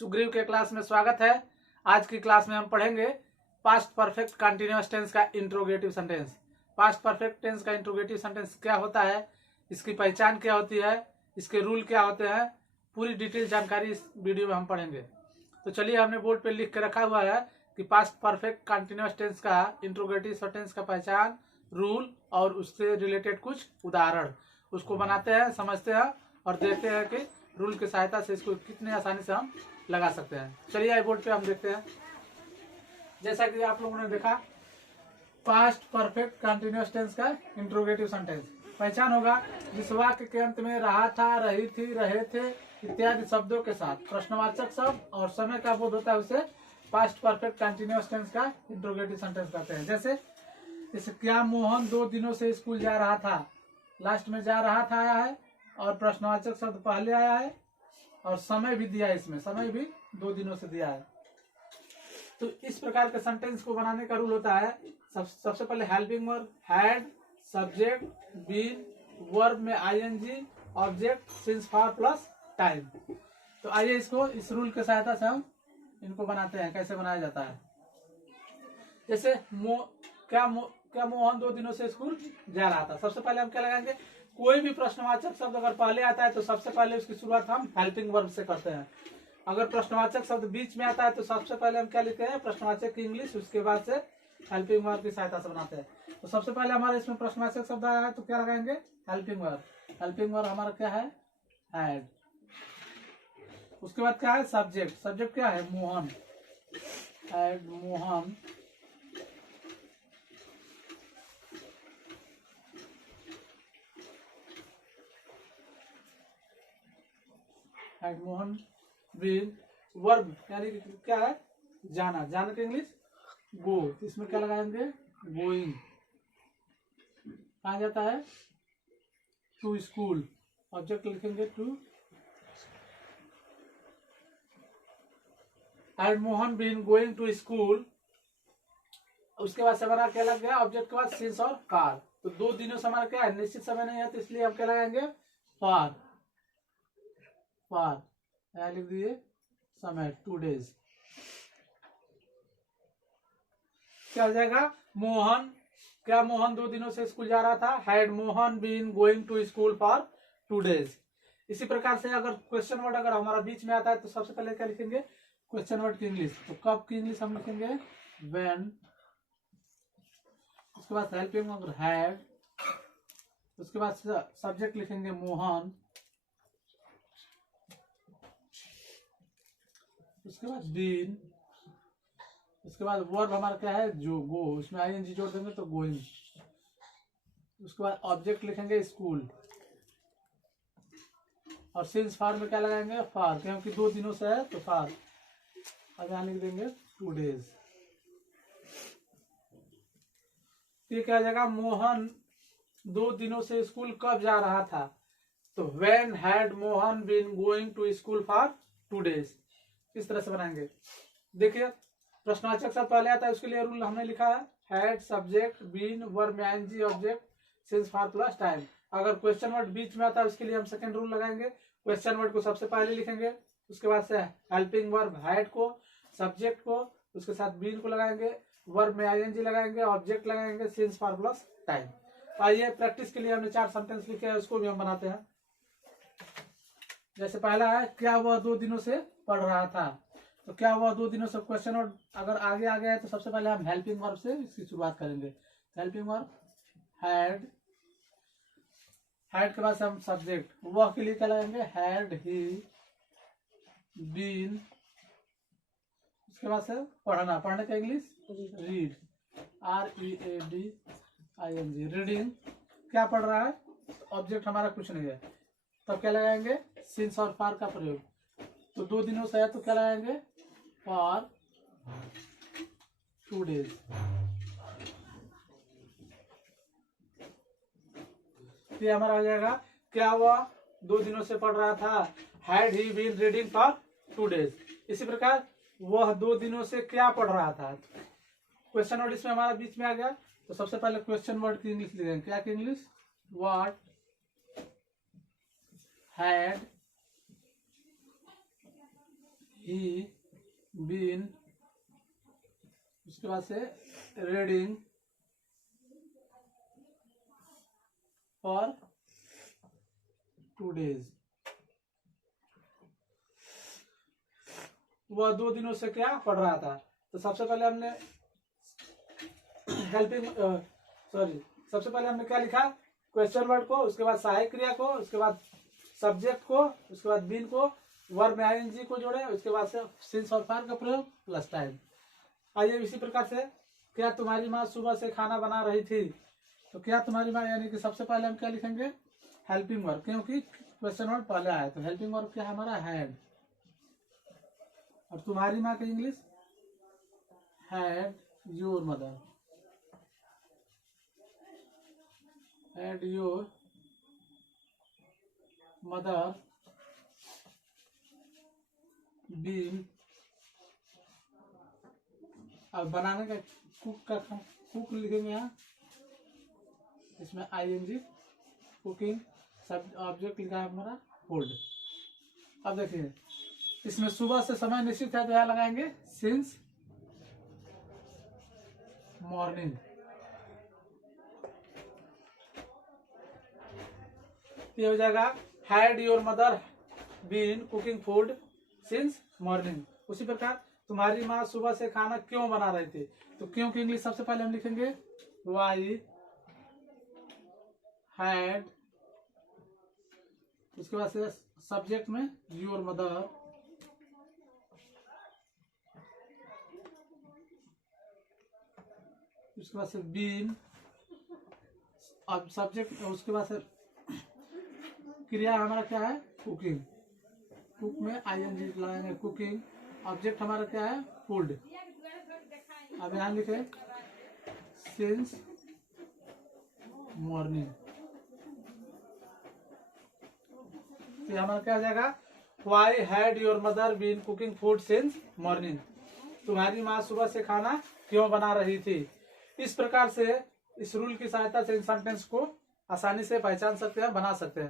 सुग्रीव के क्लास में स्वागत है। आज की क्लास में हम पढ़ेंगे पास्ट परफेक्ट कंटिन्यूअस टेंस का interrogative sentence. Past perfect tense का इंट्रोगेटिव सेंटेंस क्या होता है, इसकी पहचान क्या होती है, इसके रूल क्या होते हैं, पूरी डिटेल जानकारी इस वीडियो में हम पढ़ेंगे। तो चलिए, हमने बोर्ड पे लिख के रखा हुआ है कि पास्ट परफेक्ट कंटिन्यूअस टेंस का इंट्रोगेटिव सेंटेंस का पहचान, रूल और उससे रिलेटेड कुछ उदाहरण, उसको बनाते हैं, समझते हैं और देखते हैं कि रूल की सहायता से इसको कितने आसानी से हम लगा सकते हैं। चलिए आई बोर्ड पे हम देखते हैं। जैसा कि आप लोगों ने देखा, पास्ट परफेक्ट कंटिन्यूअस टेंस का इंट्रोगेटिव सेंटेंस पहचान होगा जिस वाक्य के अंत में रहा था, रही थी, रहे थे इत्यादि शब्दों के साथ प्रश्नवाचक शब्द और समय का बोध होता है, उसे पास्ट परफेक्ट कंटिन्यूअस टेंस का इंट्रोगेटिव सेंटेंस कहते हैं। जैसे क्या मोहन 2 दिनों से स्कूल जा रहा था, लास्ट में जा रहा था आया है और प्रश्नवाचक शब्द पहले आया है और समय भी दिया है, इसमें समय भी 2 दिनों से दिया है। तो इस प्रकार के सेंटेंस को बनाने का रूल होता है, सबसे पहले helping verb, had, subject, been, verb में ING, object, since, for plus time. तो आइए इसको इस रूल की सहायता से हम इनको बनाते हैं। कैसे बनाया जाता है, जैसे क्या मोहन 2 दिनों से स्कूल जा रहा था। सबसे पहले हम क्या लगाएंगे, कोई भी प्रश्नवाचक शब्द अगर पहले आता है तो सबसे पहले उसकी शुरुआत हम हेल्पिंग वर्ब से करते हैं। अगर प्रश्नवाचक शब्द बीच में आता है तो सबसे पहले हम क्या लिखते हैं, प्रश्नवाचक की इंग्लिश, उसके बाद से हेल्पिंग वर्ब की सहायता से बनाते हैं। तो सबसे पहले हमारे इसमें प्रश्नवाचक शब्द आया है तो क्या लगाएंगे, हेल्पिंग वर्ब। हेल्पिंग वर्ब हमारा क्या है, हैड। उसके बाद क्या है, सब्जेक्ट। सब्जेक्ट क्या है, Mohan, had Mohan. Had Mohan been, verb यानी कि क्या है, जाना। जाना की इंग्लिश गो, तो इसमें क्या लगाएंगे, गोइंग। कहा जाता है, टू स्कूल। ऑब्जेक्ट लिखेंगे to. Had Mohan been going to school. उसके बाद से हमारा क्या लग गया, ऑब्जेक्ट के बाद सिंस और कार। तो 2 दिनों से हमारा क्या है, निश्चित समय नहीं है, तो इसलिए हम क्या लगाएंगे, फॉर। फॉर लिख दिए समय, 2 डेज। क्या हो जाएगा, मोहन, क्या मोहन 2 दिनों से स्कूल जा रहा था, had Mohan been going to school for 2 days. इसी प्रकार से अगर क्वेश्चन वर्ड अगर हमारा बीच में आता है तो सबसे पहले क्या लिखेंगे, क्वेश्चन वर्ड की इंग्लिश। तो कब की इंग्लिश हम लिखेंगे, व्हेन। उसके बाद हेल्पिंग वर्ब हैड। उसके बाद सब्जेक्ट लिखेंगे मोहन। उसके बाद बीन। उसके बाद वर्ब हमारा क्या है, जो, गो, उसमें आईएनजी जोड़ देंगे तो गोइंग। उसके बाद ऑब्जेक्ट लिखेंगे स्कूल और सिंस फॉर में क्या लगाएंगे, फॉर, क्योंकि 2 दिनों से है तो फॉर। अब यहाँ लिख देंगे 2 डेज। ये क्या हो जाएगा, मोहन 2 दिनों से स्कूल कब जा रहा था, तो when had Mohan been going to school for 2 days. इस तरह से बनाएंगे। देखिए, प्रश्नवाचक शब्द पहले आता है, उसके लिए रूल हमने लिखा है, हैड, सब्जेक्ट, बीन, वर्ब में ING, object, since, for plus time. अगर क्वेश्चन वर्ड बीच में आता है उसके लिए हम सेकंड रूल लगाएंगे, क्वेश्चन वर्ड को सबसे पहले लिखेंगे, उसके बाद से हेल्पिंग वर्ब हैड को, सब्जेक्ट को, उसके साथ बीन को लगाएंगे, वर्ब में आईएनजी लगाएंगे, ऑब्जेक्ट लगाएंगे, सिंस, फॉर प्लस टाइम। आइए प्रैक्टिस के लिए हमने 4 सेंटेंस लिखे हैं, उसको भी हम बनाते हैं। जैसे पहला है, क्या वह 2 दिनों से पढ़ रहा था। तो क्या वह 2 दिनों से, क्वेश्चन वर्ड अगर आगे आ गया है तो सबसे पहले हम हेल्पिंग वर्ब से इसकी शुरुआत करेंगे। Helping verb had. हैड के बाद से हम सब्जेक्ट, वह के लिए क्या लगाएंगे, हैड ही बीन। उसके बाद से पढ़ना, पढ़ने का इंग्लिश रीड, READING, रीडिंग। क्या पढ़ रहा है, ऑब्जेक्ट हमारा कुछ नहीं है, तब क्या लगाएंगे, सिंस और फॉर का प्रयोग। तो 2 दिनों से है तो क्या लगाएंगे, फॉर 2 डेज। ये हमारा हो जाएगा, क्या वह 2 दिनों से पढ़ रहा था, had he been reading for 2 days. इसी प्रकार वह 2 दिनों से क्या पढ़ रहा था, क्वेश्चन वर्ड इसमें हमारा बीच में आ गया, तो सबसे पहले क्वेश्चन वर्ड की इंग्लिश लिखेंगे। क्या की English, what had he been, उसके बाद से रीडिंग फॉर 2 days। वह 2 दिनों से क्या पढ़ रहा था। तो सबसे पहले हमने सबसे पहले हमने क्या लिखा, क्वेश्चन वर्ड को, उसके बाद सहायक क्रिया को, उसके बाद सब्जेक्ट को, उसके बाद बीन को, वर्ब में आईएनजी को जोड़े, उसके बाद से सिंस और फॉर का प्रयोग प्लस टाइम। आइए इसी प्रकार से, क्या तुम्हारी माँ सुबह से खाना बना रही थी। तो क्या तुम्हारी माँ, यानी कि सबसे पहले हम क्या लिखेंगे, हेल्पिंग वर्ब, क्योंकि क्वेश्चन वर्ड पहले आया। तो हेल्पिंग वर्ब क्या हमारा, हैड। और तुम्हारी माँ की English, had your mother, had your mother been. अब बनाने का कुक लिखेंगे यहाँ, इसमें आईएनजी, कुकिंग, सब ऑब्जेक्ट लिखा है हमारा फूड। अब देखिए इसमें सुबह से समय निश्चित है, तो यहाँ लगाएंगे सिंस मॉर्निंग। ये हो जाएगा had your mother been cooking food since morning. उसी प्रकार तुम्हारी माँ सुबह से खाना क्यों बना रही थी। तो क्यों की इंग्लिश सबसे पहले हम लिखेंगे वाई हैड, उसके बाद से सब्जेक्ट में योर मदर, उसके बाद से बीन, अब सब्जेक्ट, उसके बाद से क्रिया हमारा क्या है, कुकिंग, कुक में आईएनजी लगाएंगे, कुकिंग, ऑब्जेक्ट हमारा क्या है, फूड। अब यहाँ लिखे सिंस मॉर्निंग। तो हमारा क्या हो जाएगा, why had your mother been cooking food since morning. तुम्हारी माँ सुबह से खाना क्यों बना रही थी। इस प्रकार से इस रूल की सहायता से इन सेंटेंस को आसानी से पहचान सकते हैं, बना सकते हैं।